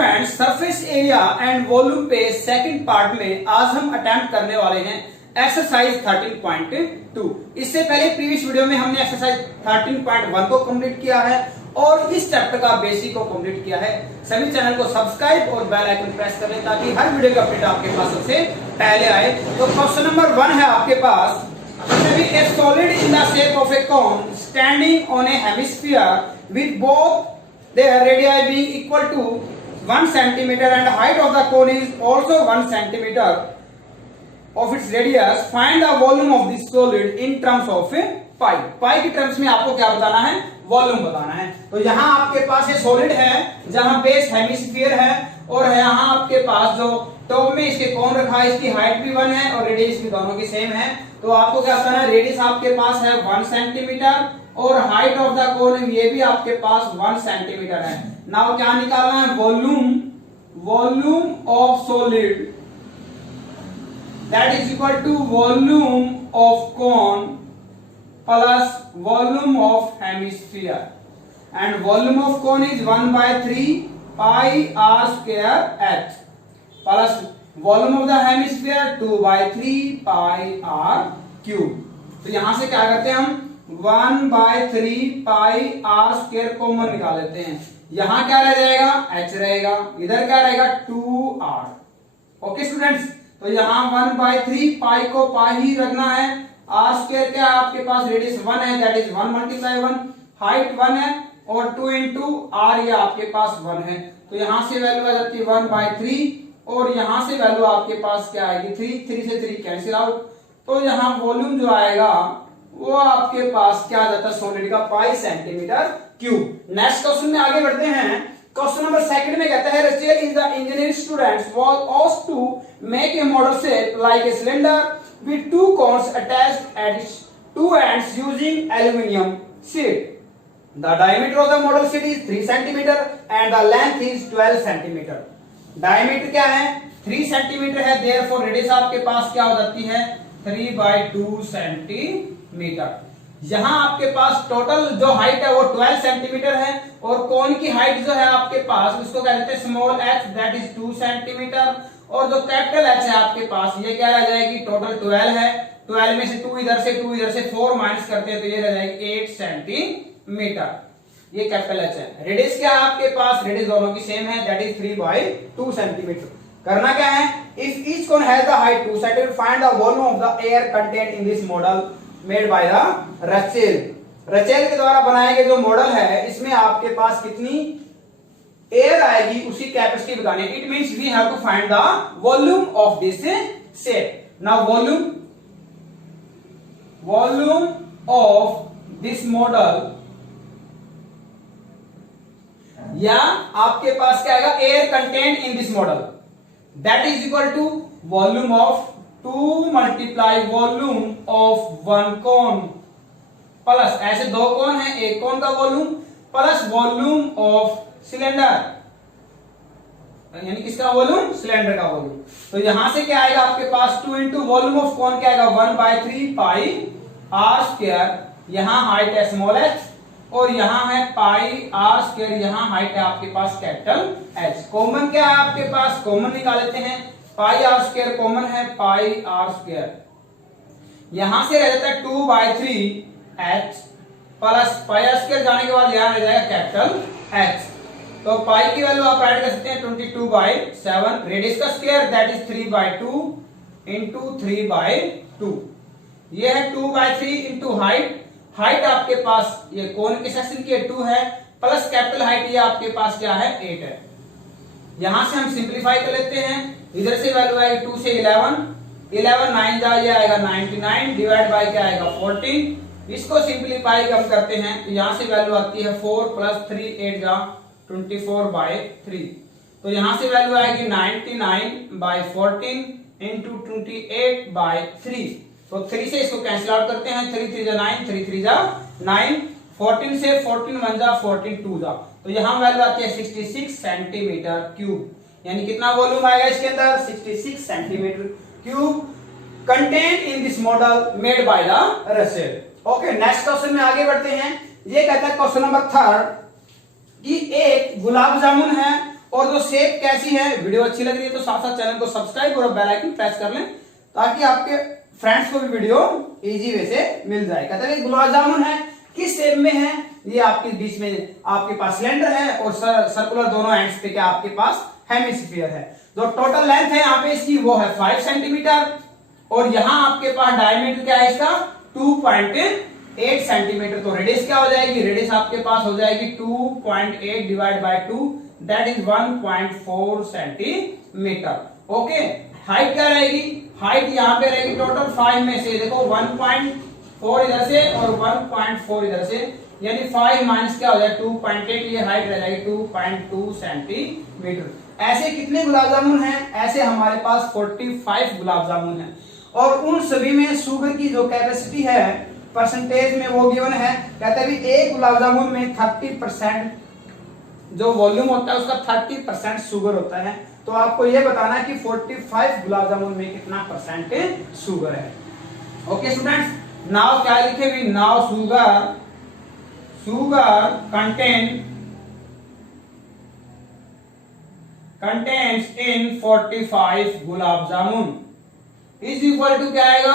Students, surface area and volume पे second part में आज हम अटेम्प्ट करने वाले हैं एक्सरसाइज 13.2। इससे पहले प्रीवियस वीडियो में हमने एक्सरसाइज 13.1 को कंप्लीट किया है और इस चैप्टर का बेसिक को कंप्लीट किया है। सभी चैनल को सब्सक्राइब और बेल आइकन प्रेस कर लें ताकि हर वीडियो का अपडेट आपके पास सबसे पहले आए। तो क्वेश्चन नंबर 1 है आपके पास, a solid in the shape of a cone standing on a hemisphere with both their radii being equal to 1 centimeter and height of the cone is also 1 centimeter of its radius. Find the volume of this solid in terms of pi. pi की terms में आपको क्या बताना है? Volume बताना है। तो यहाँ आपके पास ये सॉलिड है जहाँ बेस हेमिस्फीयर है और यहाँ आपके पास जो टॉप में इसके कोन रखा है, इसकी हाइट भी 1 है और रेडियस भी दोनों की सेम है। तो आपको क्या बताना है? रेडियस आपके पास है 1 सेंटीमीटर और हाइट ऑफ द कोन ये भी आपके पास 1 सेंटीमीटर है। नाउ क्या निकालना है? Volume of solid that is equal to volume of cone plus volume of hemisphere and volume of cone is 1/3 pi R square H plus volume of the hemisphere 2/3 pi R cube. तो यहां से क्या करते हैं हम? 1/3 pi R square common निकाल लेते हैं। यहां क्या रह जाएगा? h रहेगा, इधर क्या रहेगा? 2r। ओके स्टूडेंट्स, तो यहां 1/3 पाई को पाई ही रखना है। आर स्क्वायर क्या है आपके पास? रेडियस 1 है, दैट इज 1 × 1, हाइट 1 है और 2 × r ये आपके पास 1 है। तो यहां से वैल्यू आ जाती है 1/3 और यहां से वैल्यू आपके पास क्या आएगी? 3 से 3 कैंसिल आउट। तो यहाँ वॉल्यूम जो आएगा वो आपके पास क्या आ जाता है? सॉलिड का पाई सेंटीमीटर क्यूब। नेक्स्ट क्वेश्चन में आगे बढ़ते हैं। क्वेश्चन नंबर 2 में कहता है Rachel is the engineering students was asked to make a model shape like a cylinder with 2 cones attached at its 2 ends using aluminum sheet. The diameter of the model sheet is 3 cm and the length is 12 cm. Diameter क्या है? 3 cm है, therefore radius आपके पास क्या हो जाती है? 3/2 cm। यहाँ आपके पास टोटल जो हाइट है वो 12 सेंटीमीटर है और कोन की हाइट जो है आपके पास उसको कहते हैं small h that is 2 centimetre और जो कैपिटल H है आपके पास ये क्या रह जाएगी? टोटल 12 है। 12 में से 2 इधर से 4 माइनस करते हैं तो ये रह जाएगी 8 सेंटीमीटर। ये कैपिटल H है। रेडियस क्या है आपके पास? रेडियस दोनों की सेम है, दैट इज 3/2 सेंटीमीटर। करना क्या है? If each cone has the height 2 centimetre find the volume of the air content in this model made by the Rachel. Rachel के द्वारा बनाया गया जो मॉडल है इसमें आपके पास कितनी एयर आएगी उसकी कैपेसिटी बतानी है। It means we have to find the volume of this shape. Now volume of this model या आपके पास क्या आएगा? Air content in this model that is equal to volume of 2 multiply volume of 1 cone plus ऐसे 2 cone है, एक cone का volume plus volume of cylinder, यानी किसका वॉल्यूम? सिलेंडर का वॉल्यूम। तो यहां से क्या आएगा आपके पास? 2 × वॉल्यूम ऑफ कौन क्या आएगा? 1/3 पाई आर स्क्वायर। यहां हाइट है स्मॉल h और यहां है पाई आर स्क्वायर, यहां हाइट है आपके पास कैपिटल H। कॉमन क्या है आपके पास? कॉमन निकाल लेते हैं। पाई आर स्क्वायर कॉमन है, पाई आर स्क्वायर। यहां से रह जाता है 2/3 h plus pi R square जाने के बाद यहां रह जाएगा कैपिटल H। तो पाई की वैल्यू आप ऐड कर सकते हैं 22/7। रेडियस का स्क्वायर दैट इज 3/2 × 3/2। ये है 2/3 इंटू हाइट आपके पास ये कोन के सेक्शन की 2 है प्लस कैपिटल हाइट ये आपके पास क्या है? 8 है। यहां से हम सिंप्लीफाई कर लेते हैं। इधर से वैल्यू आएगी 2 से 11 9 जा ये आएगा 99 डिवाइड बाय क्या आएगा? 14। इसको सिंप्लीफाई हम करते हैं तो यहां से वैल्यू आती है 4 + 3 8 जा 24/3। तो यहां से वैल्यू आएगी 99/14 इंटू 28/3। तो 3 से इसको कैंसिल आउट करते हैं। 3 3 जा 9, 3 3 जा 9, 14 से 14 1 जा 14 2 जा। तो यहां वैल्यू आती है 66 सेंटीमीटर क्यूब। यानी कितना वॉल्यूम आएगा इसके अंदर? 66 centimetre cube content in this model made by the Russell. Okay, next question में आगे बढ़ते हैं। ये कहता है क्वेश्चन नंबर 3 कि एक गुलाब जामुन है और जो शेप कैसी है, वीडियो अच्छी लग रही है तो साथ साथ चैनल को सब्सक्राइब और बेल आइकन प्रेस कर लें ताकि आपके फ्रेंड्स को भी वीडियो इजी वे से मिल जाए। कहते हैं गुलाब जामुन है, किस शेप में है, ये आपके बीच में आपके पास सिलेंडर है और सर्कुलर दोनों एंड्स पे क्या आपके पास हेमिस्फीयर है। जो टोटल लेंथ है यहाँ पे इसकी वो है 5 सेंटीमीटर और यहाँ आपके पास डायमीटर क्या है इसका 2.8 सेंटीमीटर। तो रेडियस क्या हो जाएगी, रेडियस आपके पास हो जाएगी 2.8 divide by 2 that is 1.4 centimetre. Okay, height क्या रहेगी, हाइट यहाँ पे रहेगी टोटल 5 में से देखो 1.4 इधर से और 1.4 इधर से, यानी 5 माइनस क्या हो जाए 2.8, ये हाइट रह जाएगी 2.2 सेंटीमीटर। ऐसे कितने गुलाब जामुन हैं, ऐसे हमारे पास 45 गुलाब जामुन हैं और उन सभी में शुगर की जो कैपेसिटी है परसेंटेज में वो गिवन है। कहते हैं एक गुलाब जामुन में 30% जो वॉल्यूम होता है उसका 30% शुगर होता है। तो आपको ये बताना है कि 45 गुलाब जामुन में कितना परसेंटेज शुगर है। ओके स्टूडेंट्स, नाउ क्या लिखे भी, now sugar contains in 45 gulab jamun is equal to क्या आएगा,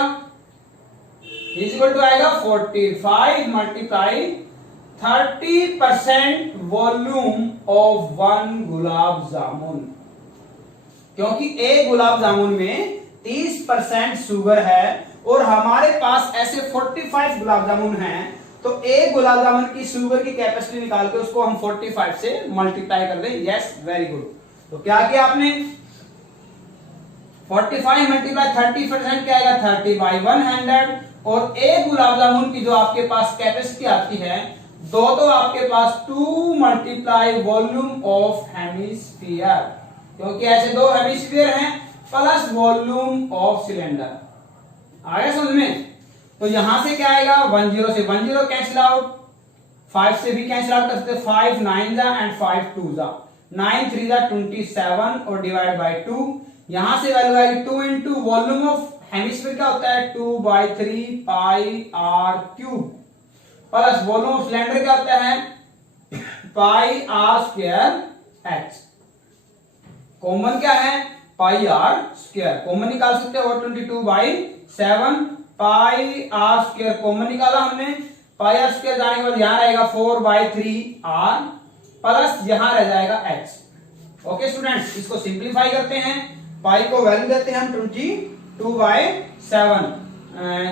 इज इक्वल टू आएगा 45 multiply 30% volume of 1 gulab jamun. क्योंकि एक गुलाब जामुन में 30% शुगर है और हमारे पास ऐसे 45 गुलाब जामुन हैं, तो एक गुलाब जामुन की शुगर की कैपेसिटी निकाल के उसको हम 45 से मल्टीप्लाई कर दें। Yes, very good. तो क्या किया आपने, 45 मल्टीप्लाई 30% क्या आएगा 30 बाई 100 और एक गुलाब जामुन की जो आपके पास कैपेसिटी आती है दो, तो आपके पास 2 मल्टीप्लाई वॉल्यूम ऑफ हेमिस्फीयर, क्योंकि ऐसे दो हेमिस्फीयर हैं, प्लस वॉल्यूम ऑफ सिलेंडर। आया समझ में? तो यहां से क्या आएगा 10 से 10 कैंसिल आउट, 5 से भी कैंसिल आउट कर सकते, 5 9 जा एंड 5 2 जा, 9 3 जा 27 और डिवाइड बाय 2। यहां से वैल्यू आएगी 2 इंटू वॉल्यूम ऑफ हेमिस्फीयर क्या होता है 2/3 pi R cube, plus volume of cylinder क्या होता है pi R square H. Common क्या है पाई आर स्क्वायर, कॉमन निकाल सकते हो 22/7 पाई आर स्क्वायर कॉमन निकाला हमने, पाई आर स्क्वायर जाने के बाद यहां रहेगा 4/3 आर प्लस यहां रह जाएगा एच। ओके स्टूडेंट्स, इसको सिंप्लीफाई करते हैं, पाई को वैल्यू देते हैं हम 22/7,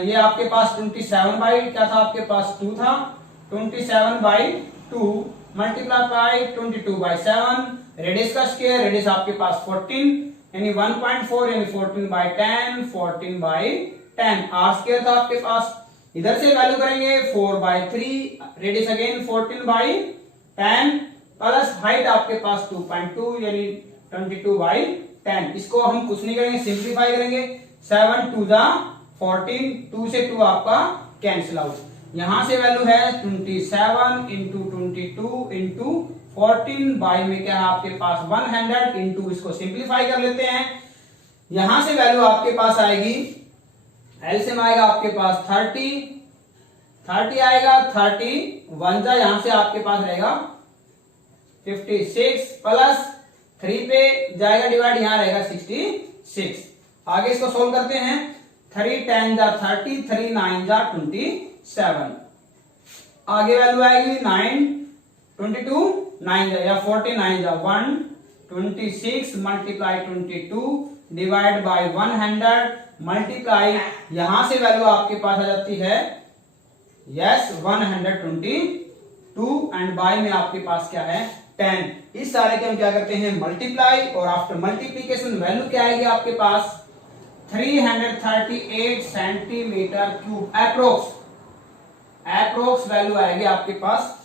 ये आपके पास 27 बाई क्या था आपके पास 2 था, 27/2 मल्टीप्लाई 22/7, रेडियस का स्क्वायर, रेडियस आपके पास 14 यानी 1.4 यानी 14/10, 14/10 आर स्क्वायर था आपके पास। इधर से वैल्यू करेंगे 4/3, रेडियस अगेन 14/10 प्लस हाइट आपके पास 2.2 यानी 22/10। इसको हम कुछ नहीं करेंगे, सिंप्लीफाई करेंगे, 7 2 जा 14, 2 से 2 आपका कैंसिल आउट, यहां से वैल्यू है 27 इंटू 22 इंटू 14 बाई में क्या है आपके पास 100 इंटू, इसको सिंप्लीफाई कर लेते हैं, यहां से वैल्यू आपके पास आएगी एलसीएम आएगा आपके पास 30 आएगा, 31 जा यहां से आपके पास रहेगा 56 प्लस 3 पे जाएगा डिवाइड, यहां रहेगा 66। आगे इसको सोल्व करते हैं, 3 10 जा 30, 3 9 जा 27, आगे वैल्यू आएगी 9 22 9 जा या 49 जा 126 मल्टीप्लाई 22 डिवाइड बाय 100 मल्टीप्लाई, यहां से वैल्यू आपके पास आ जाती है यस 122 एंड बाय में आपके पास क्या है 10। इस सारे के हम क्या करते हैं मल्टीप्लाई, और आफ्टर मल्टीप्लीकेशन वैल्यू क्या आएगी आपके पास 338 सेंटीमीटर क्यूब अप्रोक्स वैल्यू आएगी आपके पास।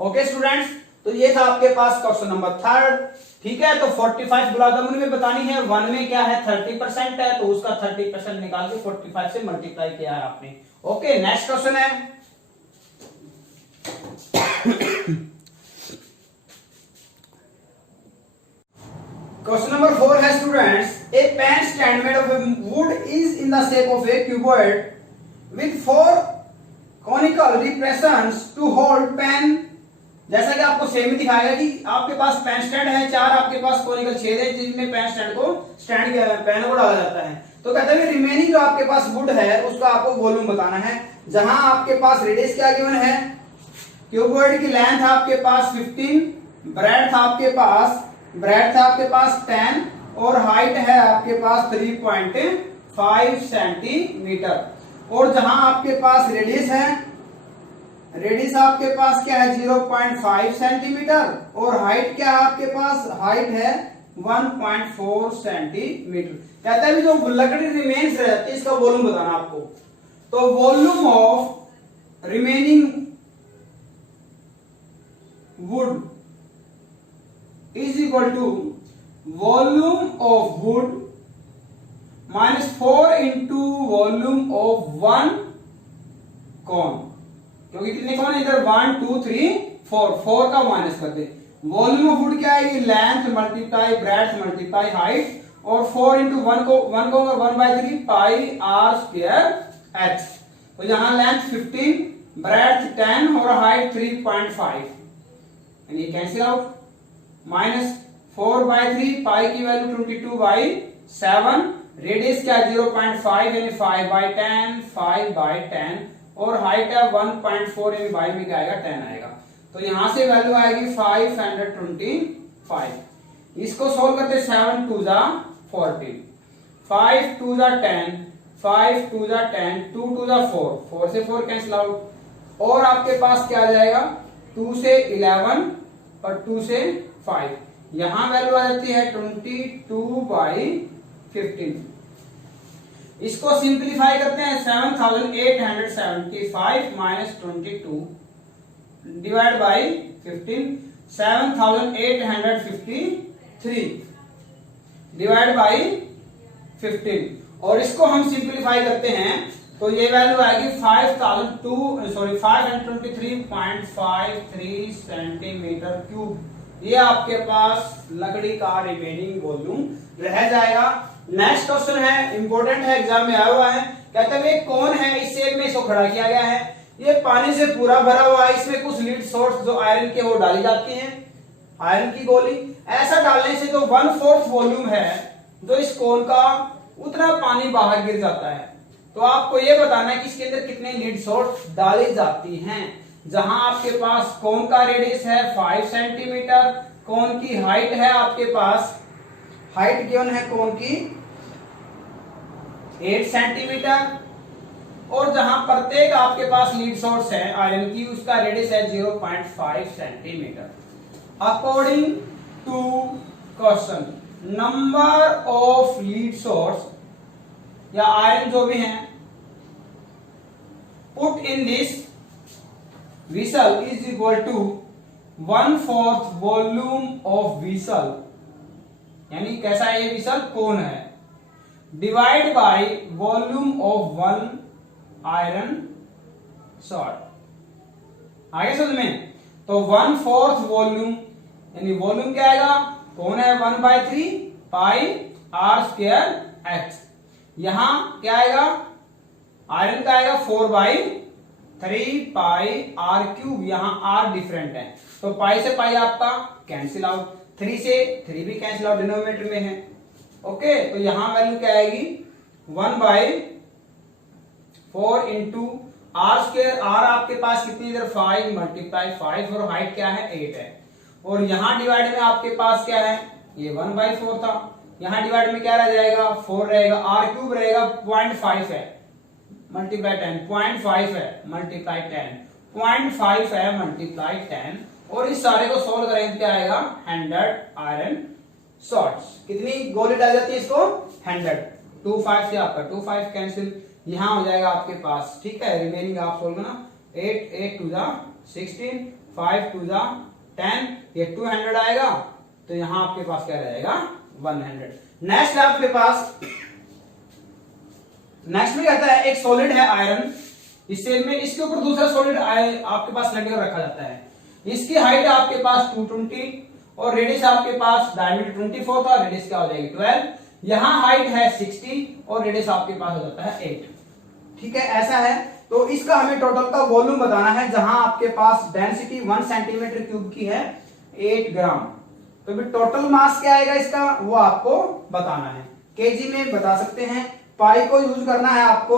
ओके स्टूडेंट्स, तो ये था आपके पास क्वेश्चन नंबर 3। ठीक है, तो 45 गुलाब जामुन में बतानी है, 1 में क्या है 30% है, तो उसका 30% निकाल के 45 से मल्टीप्लाई किया है आपने। ओके, नेक्स्ट क्वेश्चन है क्वेश्चन नंबर 4 है students, a pen stand made of wood is in the shape of a cuboid with 4 conical depressions to hold pen जैसा कि आपको सेम ही दिखाएगा कि आपके पास पेन स्टैंड है, 4 आपके पास कोनिकल छेद है जिनमें पेन स्टैंड को पेन को डाला जाता है। तो कहते हैं रिमेनिंग जो आपके पास वुड है उसका आपको वॉल्यूम बताना है। जहां आपके पास रेडियस क्या गिवन है, क्यूबॉइड की लेंथ आपके पास 15, ब्रेड्थ आपके पास 10 और हाइट है आपके पास 3.5 सेंटीमीटर। और जहां आपके पास रेडियस है, रेडियस आपके पास क्या है 0.5 सेंटीमीटर और हाइट क्या है आपके पास, हाइट है 1.4 सेंटीमीटर। कहता है जो लकड़ी रिमेन्स रहती है इसका वॉल्यूम बताना आपको। तो volume of remaining wood is equal to volume of wood -4 into volume of 1 cone. क्योंकि कितने कौन है इधर 1 2 3 4 का माइनस कर दे। वॉल्यूम ऑफ वुड क्या है, length multiply breadth multiply height और 4 इंटू 1 को 1/3 पाई आर स्क्वायर एच। तो यहां लेंथ 15, ब्रेड्थ 10 और हाइट 3.5 यानी कैंसिल आउट। -4/3 पाई की वैल्यू 22/7, रेडियस क्या 0.5 यानी 5/10 और हाइट है 1.4 यानी बाई में क्या आएगा 10 आएगा। तो यहां से वैल्यू आएगी 525। इसको सोल्व करते 7 2 जा 14, 5 2 जा 10, 5 2 जा 10, 2 2 जा 4 से 4 कैंसिल आउट और आपके पास क्या आ जाएगा 2 से 11 और 2 से 5। यहां वैल्यू आ जाती है 22/15। इसको सिंप्लीफाई करते हैं 7875 minus 22 divide by 15, 7853 divide by 15 और इसको हम सिंप्लीफाई करते हैं तो ये वैल्यू आएगी 523.53 सेंटीमीटर क्यूब। ये आपके पास लकड़ी का रिमेनिंग वॉल्यूम रह जाएगा। नेक्स्ट क्वेश्चन है, इंपॉर्टेंट है, एग्जाम में आया हुआ है। कहते हैं कौन है इस शेप में इसको खड़ा किया गया है, ये पानी से पूरा भरा हुआ है, इसमें कुछ लीड सोर्स जो आयरन के वो डाली जाती हैं, आयरन की गोली। ऐसा डालने से जो 1/4 वॉल्यूम है जो इस कोन का उतना पानी बाहर गिर जाता है। तो आपको ये बताना है कि इसके अंदर कितने लीड सोर्स डाली जाती हैं। जहां आपके पास कोन का रेडियस है 5 सेंटीमीटर, कोन की हाइट है आपके पास, हाइट गिवन है कोन की 8 सेंटीमीटर और जहां प्रत्येक आपके पास लीड सोर्स है आयरन की उसका रेडियस है 0.5 centimetre. According to question, number of lead source या आयरन जो भी हैं put in this vessel is equal to 1/4 volume of vessel, यानी कैसा है ये विसल, कोन है, divide by volume of 1 iron shot. आगे समझ में, तो 1/4 वॉल्यूम यानी वॉल्यूम क्या आएगा, कौन है 1/3 पाई आर स्क्वायर एच। यहां क्या आएगा, आयरन का आएगा 4/3 पाई आर क्यूब। यहां आर डिफरेंट है तो पाई से पाई आपका कैंसिल आउट, 3 से 3 भी कैंसिल आउट, डिनोमिनेटर में है। ओके, तो यहां वैल्यू क्या आएगी 1/4 इंटू आर स्क्वायर। आर आपके पास कितनी इधर 5 मल्टीप्लाई 5 और हाइट क्या है 8 है। और यहां डिवाइड में आपके पास क्या है, ये 1/4 था, यहां डिवाइड में क्या रह जाएगा 4 रहेगा, आर क्यूब रहेगा 0.5 है मल्टीप्लाई 10, 0.5 है मल्टीप्लाई 10, 0.5 है मल्टीप्लाई 10 और इस सारे को सोल्व करेंगे क्या आएगा 100 आयरन शॉर्ट्स। कितनी गोली डाल जाती है इसको 100, 2/5 से आपका 2/5 कैंसिल, यहां हो जाएगा आपके पास, ठीक है। रिमेनिंग आप सोल्व करना, 8 2 जा 16, 5 2 जा 10, ये 200 आएगा तो यहां आपके पास क्या रहेगा 100। नेक्स्ट आपके पास, नेक्स्ट में कहता है एक सॉलिड है आयरन, इस सेल में इसके ऊपर दूसरा सॉलिड आपके पास लगे रखा जाता है। इसकी हाइट आपके पास 220 और रेडियस आपके पास डायमीटर 24 था, रेडियस क्या हो जाएगी 12। यहां हाइट है 60 और रेडियस आपके पास हो जाता है 8। ठीक है, ऐसा है। तो इसका हमें टोटल का वॉल्यूम बताना है, जहां आपके पास डेंसिटी 1 सेंटीमीटर क्यूब की है 8 ग्राम। तो फिर टोटल मास क्या आएगा इसका, वो आपको बताना है। केजी में बता सकते हैं, पाई को यूज करना है आपको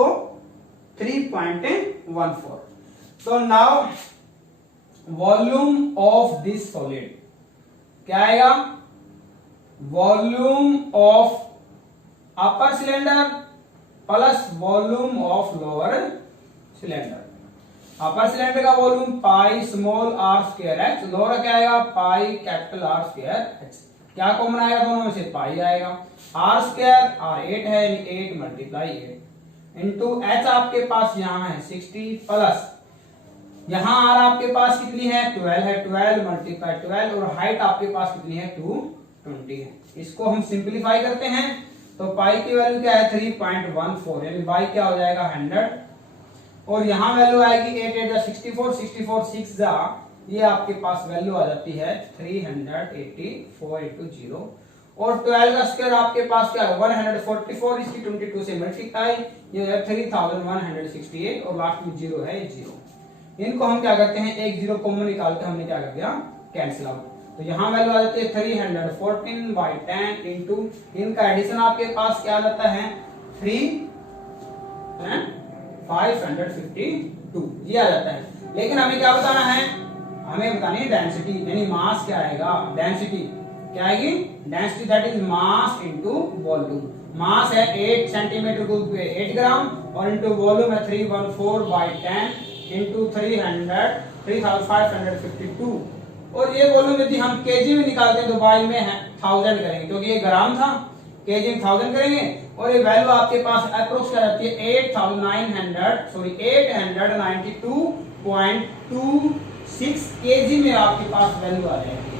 3.14। तो now volume of this solid क्या आएगा, volume of upper cylinder plus volume of lower cylinder. Upper cylinder का volume pi small R square H, lower क्या आएगा pi capital R square H. क्या कॉमन आएगा दोनों में से, पाई आएगा। आर स्क्वायर आर 8 है, 8 मल्टीप्लाई 8 इंटू एच आपके पास यहाँ है 60 प्लस यहाँ आर आपके पास कितनी है 12 है, 12 मल्टीप्लाई 12 और हाइट आपके पास कितनी है 220 है। इसको हम सिंप्लीफाई करते हैं तो पाई की वैल्यू क्या है 3.14, यानी बाई क्या हो जाएगा 100 और यहाँ वैल्यू आएगी 8 8 64, 64 6 जा, ये आपके पास वैल्यू आ जाती है 384 इंटू 0 और 12 का स्क्वायर आपके पास क्या है 144, इसकी 22 से मल्टीप्लाई, ये है 3168 और लास्ट में 0 है, ये 0। इनको हम क्या करते हैं, एक 0 कॉमन निकाल के हमने क्या कर दिया कैंसिल आउट। तो यहाँ वैल्यू आ जाती है 314/10 इंटू इनका एडिशन आपके पास क्या आता है 552, ये आ जाता है। लेकिन हमें क्या बताना है, हमें बतानी है डेंसिटी, यानी मास क्या आएगा, डेंसिटी क्या आएगी, density that is mass into volume. Mass है 8 सेंटीमीटर क्यूब पे 8 ग्राम और इनटू वॉल्यूम है 314/10 इंटू 3552 और ये वॉल्यूम यदि हम केजी में निकालते हैं तो बाई में है 1000 करेंगे, क्योंकि ये ग्राम था, केजी में 1000 करेंगे और ये वैल्यू आपके पास अप्रोक्स क्या जाती है 892.26 केजी में आपके पास वैल्यू आ जाएगी।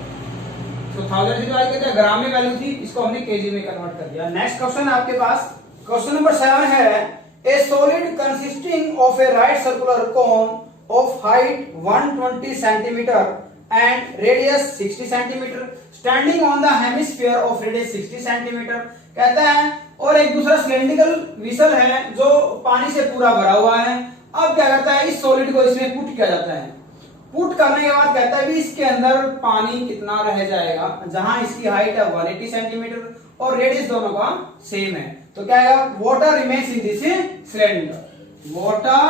तो 1000 से डिवाइड करते हैं, ग्राम में वैल्यू थी, इसको हमने केजी में कन्वर्ट कर दिया। नेक्स्ट क्वेश्चन आपके पास क्वेश्चन नंबर 7 है, a solid consisting of a right circular cone of height 120 centimeter and radius 60 centimeter standing on the hemisphere of radius 60 centimeter कहता है, और एक दूसरा सिलेंड्रिकल विसल है जो पानी से पूरा भरा हुआ है। अब क्या करता है, इस सॉलिड को इसमें पुट किया जाता है। पुट करने के बाद कहता है भी इसके अंदर पानी कितना रह जाएगा, जहां इसकी हाइट है 180 सेंटीमीटर और रेडियस दोनों का सेम है। तो क्या आएगा, water remains in this cylinder, water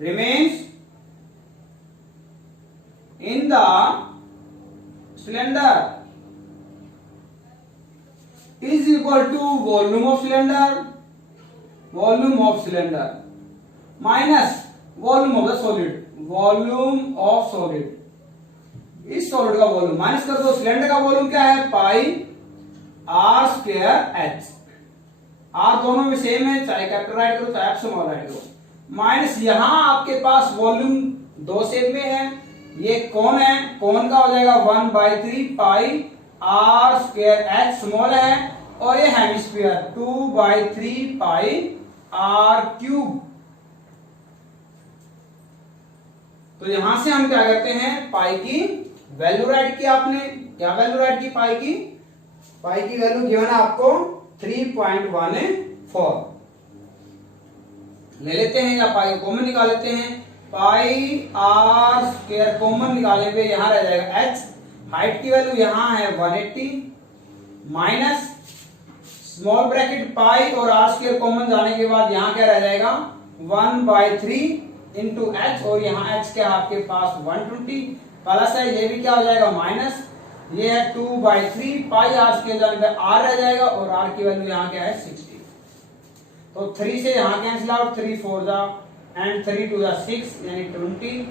remains in the cylinder is equal to volume of cylinder minus volume of the solid, volume of solid। इस सॉलिड का वॉल्यूम माइनस कर दो, सिलेंडर का वॉल्यूम क्या है pi R square H, are दोनों में same है, चाहे कैपिटल राइट करो चाहे स्मॉल राइट करो, माइनस यहां आपके पास वॉल्यूम दो शेप में है, ये कौन है, कौन का हो जाएगा 1/3 pi R square H small है और ये हेमिस्फीयर 2/3 पाई आर क्यूब। तो यहां से हम क्या करते हैं, पाई की वैल्यू राइट की, आपने क्या वैल्यू राइट की पाई की, पाई की वैल्यू गिवन है आपको 3.14 ले लेते हैं या पाई कॉमन निकाल लेते हैं। पाई आर स्क्वायर कॉमन निकालने पे यहां रह जाएगा एच, हाइट की वैल्यू यहां है 180 माइनस स्मॉल ब्रैकेट पाई और आर स्क्वायर कॉमन जाने के बाद यहां क्या रह जाएगा 1/3 इंटू एच और यहाँ एच क्या आपके पास 120 प्लस है, ये भी क्या हो जाएगा माइनस, ये है 2/3 पाई आर स्क्वायर जाने पे आर रह जाएगा और आर की वैल्यू यहाँ क्या है 60। तो 3 से यहाँ कैंसिल आउट, 3 4 जा एंड 3 2 जा 6 यानी 20।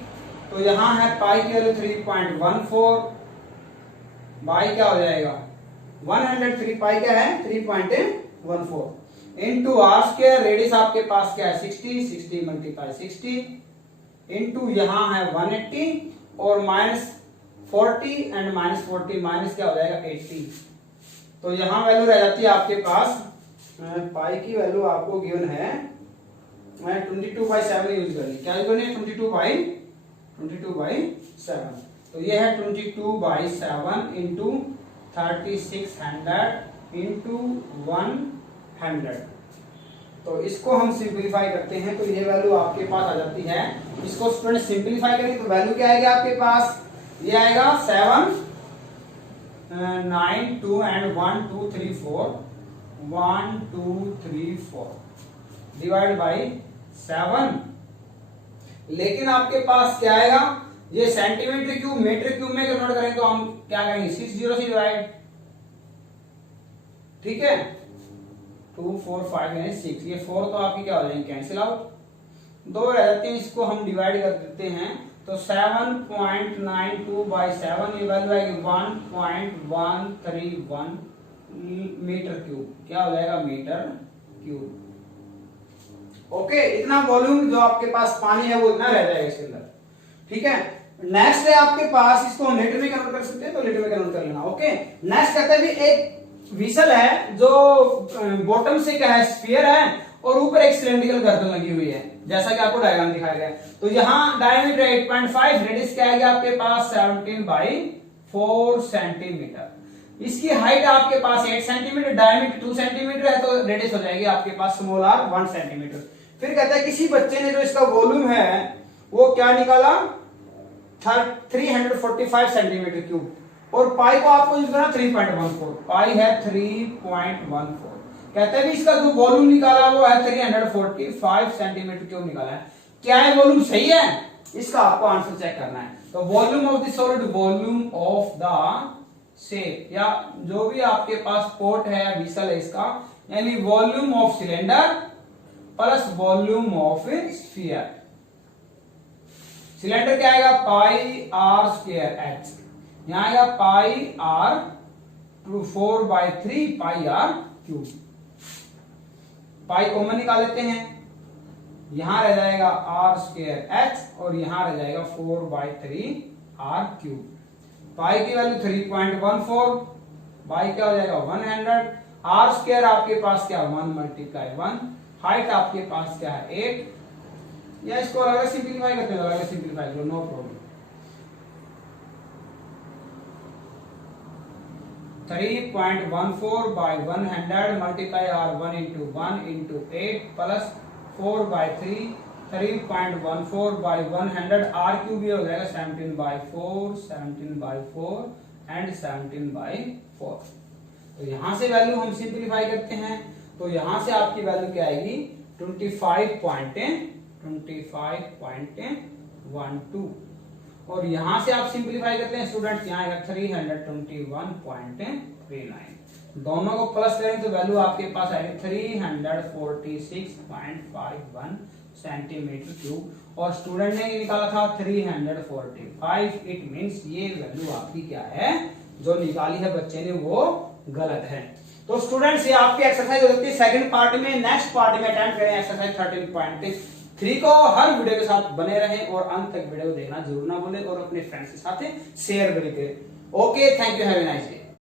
तो यहाँ है पाई की वैल्यू 3.14 बाई क्या हो जाएगा 103, पाई क्या है 3.14 इंटू आर स्क्वायर, रेडियस आपके पास क्या है 60 मल्टीप्लाई 60 इंटू यहाँ है 180 और -40 एंड -40 माइनस क्या हो जाएगा 80। तो यहाँ वैल्यू रह जाती है आपके पास, पाई की वैल्यू आपको गिवन है, मैं 22/7 यूज कर ली, क्या यूज करनी है 22/7। तो ये है 22/7 इंटू 3600 इंटू 100 तो इसको हम सिंपलीफाई करते हैं तो ये वैल्यू आपके पास आ जाती है। इसको स्टूडेंट सिंपलीफाई करेंगे तो वैल्यू क्या आएगा आपके पास, ये आएगा 7 9 2 एंड 1 2 3 4 1 2 3 4 डिवाइड बाई 7। लेकिन आपके पास क्या आएगा, ये सेंटीमीटर क्यूब मीटर क्यूब में कन्वर्ट करें तो हम क्या करेंगे 6 0 से डिवाइड, ठीक है 2 4 5 यानी 6, ये 4 तो आपकी क्या हो जाएंगे कैंसिल आउट, 2 रह जाते हैं, इसको हम डिवाइड कर देते हैं तो 7.92 बाई 7 ये वैल्यू आएगी 1.131 मीटर क्यूब, क्या हो जाएगा मीटर क्यूब। ओके, इतना वॉल्यूम जो आपके पास पानी है वो इतना रह जाएगा इसके अंदर, ठीक है। नेक्स्ट है आपके पास, इसको हम लीटर में कन्वर्ट कर सकते हैं तो लीटर में कन्वर्ट कर लेना। ओके, नेक्स्ट कहते हैं एक विसल है जो बॉटम से क्या है स्फीयर है और ऊपर एक सिलेंड्रिकल गर्दन लगी हुई है, जैसा कि आपको डायग्राम दिखाया गया है। तो यहाँ डायमीटर 8.5, रेडियस क्या आएगा आपके पास 17 बाई 4 सेंटीमीटर। इसकी हाइट आपके पास 8 सेंटीमीटर, डायमीटर 2 सेंटीमीटर है तो रेडियस हो जाएगी आपके पास स्मॉल आर 1 सेंटीमीटर। फिर कहता है किसी बच्चे ने जो इसका वॉल्यूम है वो क्या निकाला 345 सेंटीमीटर क्यूब, और पाई को आपको यूज करना 3.14, पाई है 3.14। कहते हैं भी इसका जो वॉल्यूम निकाला वो है 345 सेंटीमीटर क्यूब निकाला है। क्या है वॉल्यूम सही है, इसका आपको आंसर चेक करना है। तो volume of the solid, volume of the shape, या जो भी आपके पास पोर्ट है या विसल है इसका, यानी volume of cylinder plus volume of sphere. Cylinder क्या आएगा पाई आर स्क्वायर एच, यहां आएगा pi R 4/3 pi R cube. Pi common निकाल लेते हैं, यहां रह जाएगा आर स्क्वायर एच और यहां रह जाएगा 4/3 आर क्यूब। पाई की वैल्यू 3.14, पाई क्या हो जाएगा 100, आर स्क्वायर आपके पास क्या 1 × 1, हाइट आपके पास क्या है 8, या इसको अलग सिंपलीफाई करते हैं, अलग सिंपलीफाई करो no problem. 3.14 by 100 multiply R1 into 1 into 8 plus 4/3, 3.14 by 100 R cube ये हो जाएगा 17/4, 17/4 and 17/4। तो यहां से वैल्यू हम सिंपलीफाई करते हैं तो यहां से आपकी वैल्यू क्या आएगी 25.12, और यहां से आप सिंपलीफाई करते हैं स्टूडेंट्स, यहाँ आएगा 321.39। दोनों को प्लस करें तो वैल्यू आपके पास आएगी 346.51 सेंटीमीटर क्यूब, और स्टूडेंट ने निकाला था 345। इट मींस ये वैल्यू आपकी क्या है जो निकाली है बच्चे ने वो गलत है। तो स्टूडेंट्स ये आपकी एक्सरसाइज हो जाती है सेकंड पार्ट में। नेक्स्ट पार्ट में अटेम्प्ट करें एक्सरसाइज 13.3 को। हर वीडियो के साथ बने रहें और अंत तक वीडियो देखना जरूर ना भूलें और अपने फ्रेंड्स के साथ शेयर भी करें। Okay, thank you, have a nice day.